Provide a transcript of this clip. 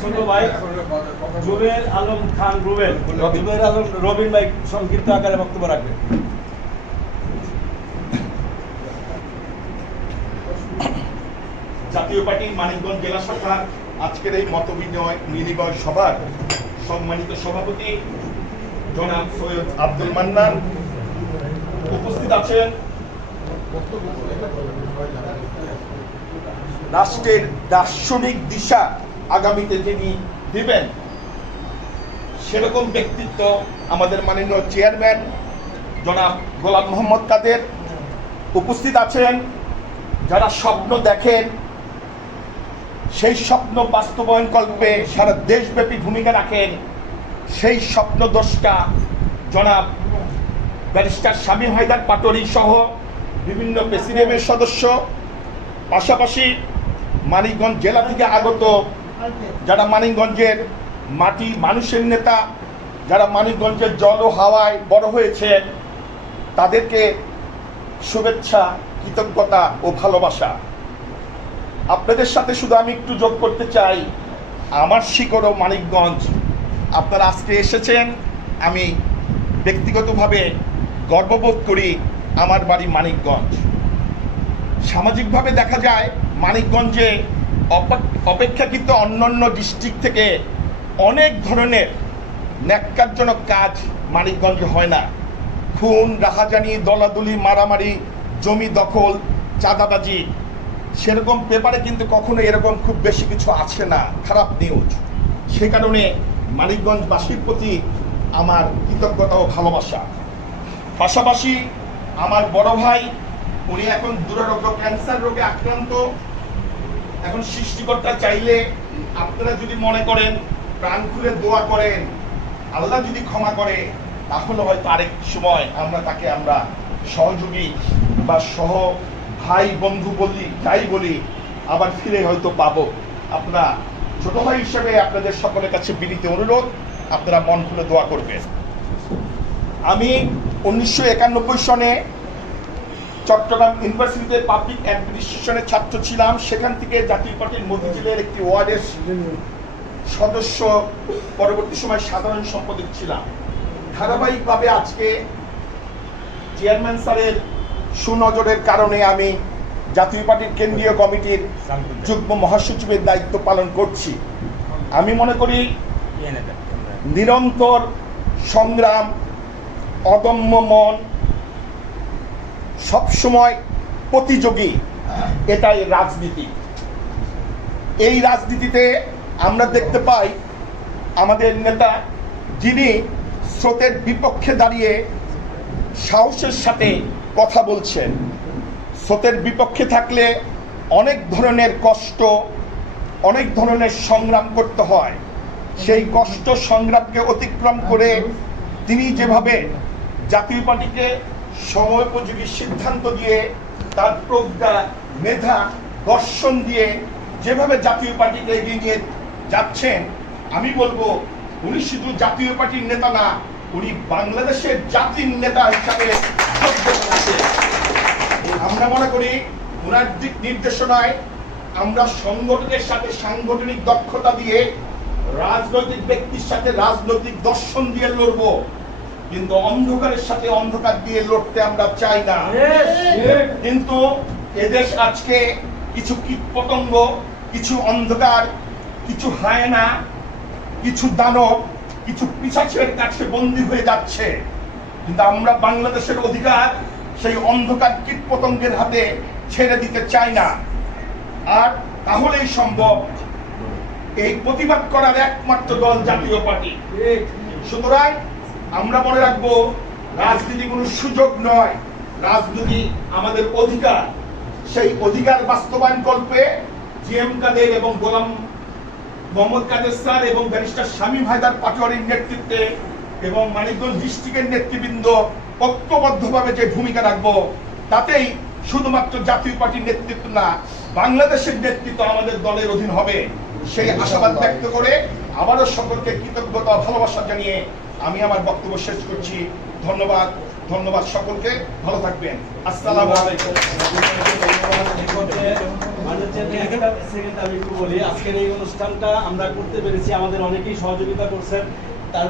ছোট ভাই জুবের আলম খান রবিন ভাই সংক্ষিপ্ত আকারে বক্তব্য রাখবেন। জাতীয় পার্টি মানিকগঞ্জ জেলা শাখার আজকের এই মতবিনিময় সভার সম্মানিত সভাপতি জনাব সৈয়দ আব্দুল মান্নান, উপস্থিত আছেন রাষ্ট্রের দার্শনিক দিশা আগামীতে যিনি দিবেন সেরকম ব্যক্তিত্ব আমাদের মাননীয় চেয়ারম্যান জনাব গোলাম মোহাম্মদ কাদের, উপস্থিত আছেন যারা স্বপ্ন দেখেন সেই স্বপ্ন বাস্তবায়ন কল্পে সারা দেশব্যাপী ভূমিকা রাখেন সেই স্বপ্নদ্রষ্টা জনাব ব্যারিস্টার শামীম হায়দার পাটোয়ারী সহ বিভিন্ন প্রেসিডিয়ামের সদস্য, পাশাপাশি মানিকগঞ্জ জেলা থেকে আগত যারা মানিকগঞ্জের মাটি মানুষের নেতা, যারা মানিকগঞ্জের জল ও হাওয়ায় বড় হয়েছে, তাদেরকে শুভেচ্ছা, কৃতজ্ঞতা ও ভালোবাসা। আপনাদের সাথে শুধু আমি একটু যোগ করতে চাই, আমার শিকড়ও মানিকগঞ্জ। আপনারা আজকে এসেছেন, আমি ব্যক্তিগতভাবে গর্ববোধ করি। আমার বাড়ি মানিকগঞ্জ। সামাজিকভাবে দেখা যায় মানিকগঞ্জে অপেক্ষাকৃত অন্যান্য ডিস্ট্রিক্ট থেকে অনেক ধরনের ন্যাক্কারজনক কাজ মানিকগঞ্জে হয় না। খুন, রাহাজানি, দলাদলি, মারামারি, জমি দখল, চাঁদাবাজি, সেরকম পেপারে কিন্তু কখনো এরকম খুব বেশি কিছু আছে না, খারাপ নিউজ। সে কারণে মানিকগঞ্জবাসীর প্রতি আমার কৃতজ্ঞতা ও ভালোবাসা। পাশাপাশি আমার বড় ভাই, উনি এখন দুরারোগ্য ক্যান্সার রোগে আক্রান্ত। এখন সৃষ্টিকর্তা চাইলে আপনারা যদি মনে করেন, প্রাণ খুলে দোয়া করেন, আল্লাহ যদি ক্ষমা করে, তাহলে হয়তো আরেক সময় তাকে আমরা সহযোগী বা সহ ভাই বন্ধু বলি, যাই বলি, আবার ফিরে হয়তো পাবো। আপনারা ছোট ভাই হিসেবে আপনাদের সকলের কাছে বিনীত অনুরোধ, আপনারা মন খুলে দোয়া করবেন। আমি 1991 সনে চট্টগ্রাম ইউনিভার্সিটিতে পাবলিক অ্যাডমিনিস্ট্রেশনের ছাত্র ছিলাম। সেখান থেকে জাতীয় পার্টির মতিঝিলের একটি ওয়ার্ডের সদস্য, পরবর্তী সময় সাধারণ সম্পাদক ছিলাম। ধারাবাহিকভাবে আজকে চেয়ারম্যান স্যারের সুনজরের কারণে আমি জাতীয় পার্টির কেন্দ্রীয় কমিটির যুগ্ম মহাসচিবের দায়িত্ব পালন করছি। আমি মনে করি নিরন্তর সংগ্রাম, অদম্য মন, সবসময় প্রতিযোগী, এটাই রাজনীতি। এই রাজনীতিতে আমরা দেখতে পাই আমাদের নেতা, যিনি স্রোতের বিপক্ষে দাঁড়িয়ে সাহসের সাথে কথা বলছেন। স্রোতের বিপক্ষে থাকলে অনেক ধরনের কষ্ট, অনেক ধরনের সংগ্রাম করতে হয়। সেই কষ্ট সংগ্রামকে অতিক্রম করে তিনি যেভাবে জাতীয় পার্টিকে সময়োপযোগী সিদ্ধান্ত দিয়ে, তার প্রজ্ঞা, মেধা, দর্শন দিয়ে যেভাবে জাতীয় পার্টিকে এগিয়ে নিয়ে যাচ্ছেন, আমি বলবো উনি শুধু জাতীয় পার্টির নেতা না, উনি বাংলাদেশের জাতির নেতা হিসাবে আমরা মনে করি ওনার দিক নির্দেশনায় আমরা সংগঠনের সাথে সাংগঠনিক দক্ষতা দিয়ে, রাজনৈতিক ব্যক্তির সাথে রাজনৈতিক দর্শন দিয়ে লড়বো, কিন্তু অন্ধকারের সাথে অন্ধকার দিয়ে লড়তে আমরা চাই না। কিন্তু এদেশ আজকে কিছু কীটপতঙ্গ, কিছু অন্ধকার, কিছু হায়না, কিছু দানব, কিছু পিশাচের কাছে বন্দী হয়ে যাচ্ছে। কিন্তু আমরা বাংলাদেশের অধিকার সেই অন্ধকার কীটপতঙ্গের হাতে ছেড়ে দিতে চাই না। আর তাহলেই সম্ভব। এই প্রতিবাদ করার একমাত্র দল জাতীয় পার্টি। সুতরাং আমরা মনে রাখবো, রাজনীতি কোনো সুযোগ নয়, রাজনীতি আমাদের অধিকার। সেই অধিকার বাস্তবায়ন কল্পে জিএম কাদের এবং গোলাম মোহাম্মদ কাদের স্যার এবং ব্যারিস্টার শামীম হায়দার পাটোয়ারীর নেতৃত্বে এবং মানিকগঞ্জ ডিস্ট্রিক্টের নেতৃবৃন্দ ঐক্যবদ্ধভাবে যে ভূমিকা রাখবো, তাতেই শুধুমাত্র জাতীয় পার্টির নেতৃত্ব না, বাংলাদেশের নেতৃত্ব আমাদের দলের অধীন হবে। সেই আশাবাদ ব্যক্ত করে আবারও সকলকে কৃতজ্ঞতা ভালোবাসা জানিয়ে আমি আমার বক্তব্য শেষ করছি। ধন্যবাদ সকলকে। ভালো থাকবেন। আসসালামু আলাইকুম। সেকেন্ড আমি একটু বলি, আজকের এই অনুষ্ঠানটা আমরা করতে পেরেছি, আমাদের অনেকেই সহযোগিতা করছেন। তার